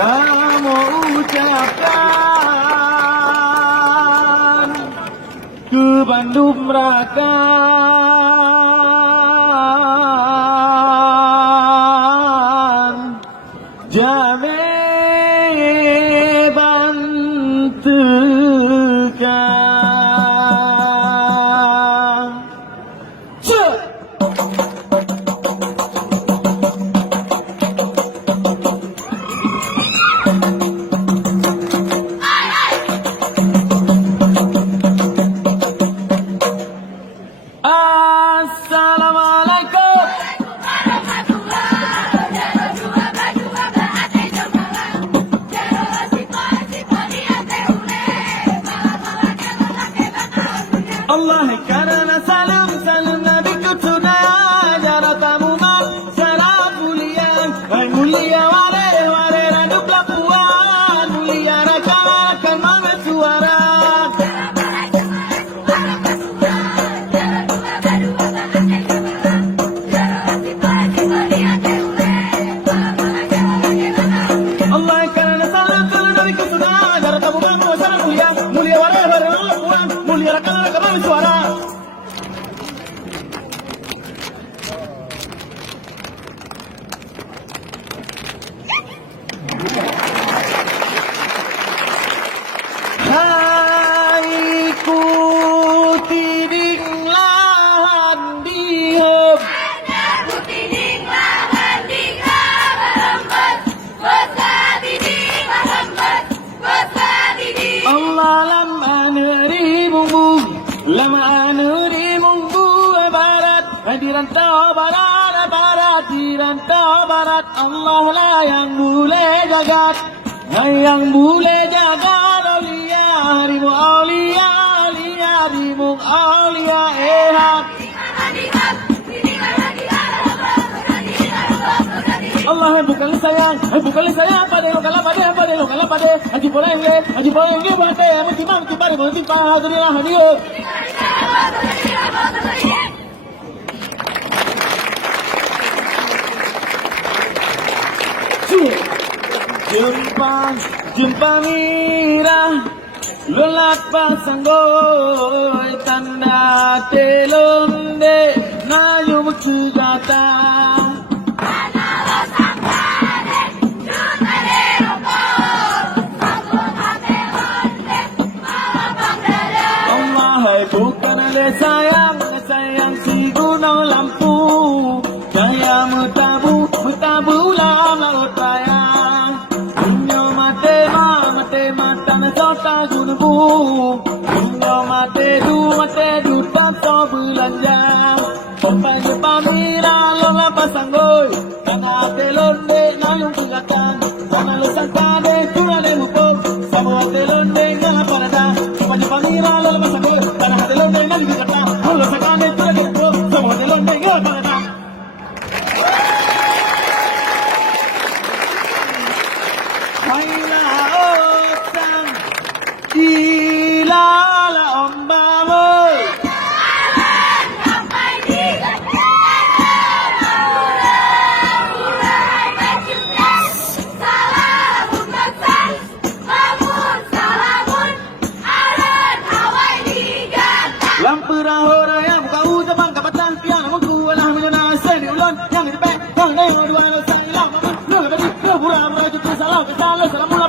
kamu ucapkan ke Bandung Raka. Jame bantukan. Assalamualaikum. Allah karena salam Nabi kutuna jara tamu syaraf mulia mulia wale redup lapuan mulia rakan mana suara. Allah karena salam Nabi kutuna jara tamu syaraf mulia wale redup lapuan mulia rakan mana suara. Hai kutiding lahan dihub Kutiding lahan dihub Rembes Besadiding Rembes Besadiding Allah lama neri munggu barat di rantau barat di rantau barat. Allah lah yang boleh jagat yang boleh jagat. Harimu aulia harimu aulia Allah bukan sayang pada lo kalah pada haji polenge bate mutimang tipare mutimpa hadirilah hadio jumpa mira lolat pasanggoy tanda telonde nayu mukjata. Allah hai bukan le sayang si gunung lampu kaya mutabu lam laut bayang inyo mate mata na sota gunbu inyo mate du tanto belanja sampai di pamira lola pasanggoy tanah telonde nayung pegatan tanah lo sangkade turale mupok sama telonde ngala parada sampai di pamira lola pasanggoy tanah telonde nayung pegatan lo sangkade turale mupok sama telonde ngala parada. Haila otang ilala ombamo Lampura hora yang buka ucapan kapatan yang mengkualah menyenasai di ulun yang di depan yang dua lo salah pura pura itu salah salah mula